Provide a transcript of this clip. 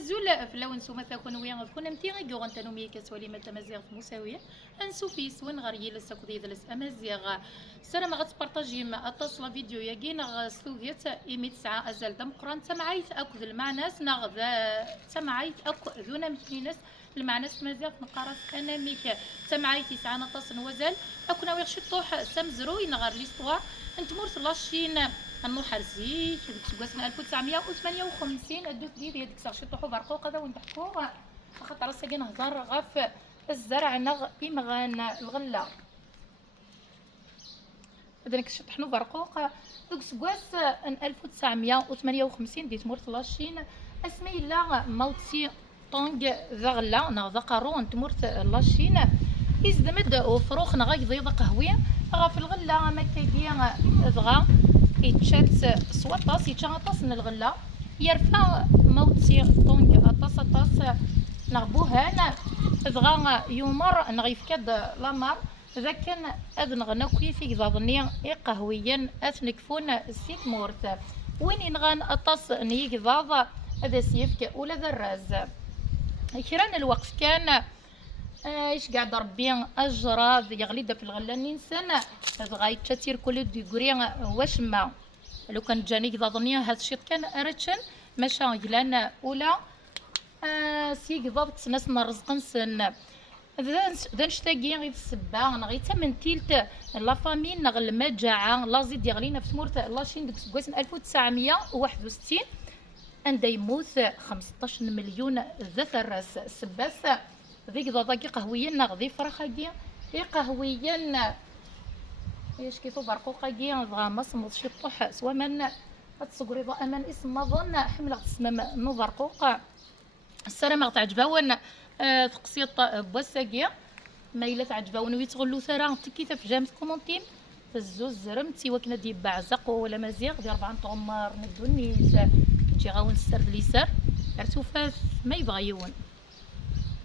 أزول فلاون سوما تكون ويا كنا متي غير غنتنو مي كسولي متى مزيغ مساوية أنسو فيس وين غير لسا كذي دلس أمازيغ سلام غتبارطاجي ما اتصل فيديو ياكينا سلوغيت إيمي تسعة أزال دم قران تمعيت أكد المعناس ناغ تمعيت أكد ذونا متينس المعناس مزيغ نقارس أنا ميك تمعيت تسعة نتصل وزال أكنا ويغ شطوح سمزرو ينغار ليستوار انت مورت لاشين انو حرزي ديك سكواسنا 1958 ادوت ديال ديك ساغ شطوحو برقوق هذا وين تحكو خاطر ساكي نهضر غاف الزرع نغ إمغان الغله هذاك شطحنو برقوق دوك سكواس 1958 ديت مورت لاشين اسمي لا موتسي طونغ ذا غلا نغ ذا قارو انت مورت لاشين يزدمد وفروخ نغا يضيض قهوي غا في الغله ما كيدير ضغا يتشات سواطاس يتشاطاس من الغله يرفع موتسي طونغ اطاس نغبوها ضغا يومر نغيفكاد لامار ذا كان اذن غناكي في ظني قهويا اثنكفون السيت مورت وين ينغان اطاس نيقظاظ هذا سيفك ولا ذا الراز كيران الوقت كان ايش قاعد ربي اجراد يغلي في الغله ننسان غايت تاتير كل ديغري واش ما لو كان جاني ظنيا هذا الشيء كان ارتشن ماشا يلان اولا سيك ضبط ناس رزق نسن ذا نشتاقي غير السبا غير تمن تيلت لا فامي نغ المجاعه لا زيد يغلينا في تمورت لاشين ديك سكواس 1961 عند يموت 15 مليون ذات الراس السباس ذيك ضاكي قهويا نغذي فرخاكي قهويا ايش كيفو برقوقاكي ضغا ما صمت شي طوح سوا من تصقري ضا امان اسم ما ظن حمله تسمم نو برقوق السلام تعجبون تقسيط بوساكي ما الا تعجبون ويتغلو ثرا تكيتا في جامس كومونتين الزوز زرم تي وكنا دي بعزق ولا مزيغ دي 4 طمار ندوني تجي غاون السرد ليسار ارتوفاف ما يبغى يون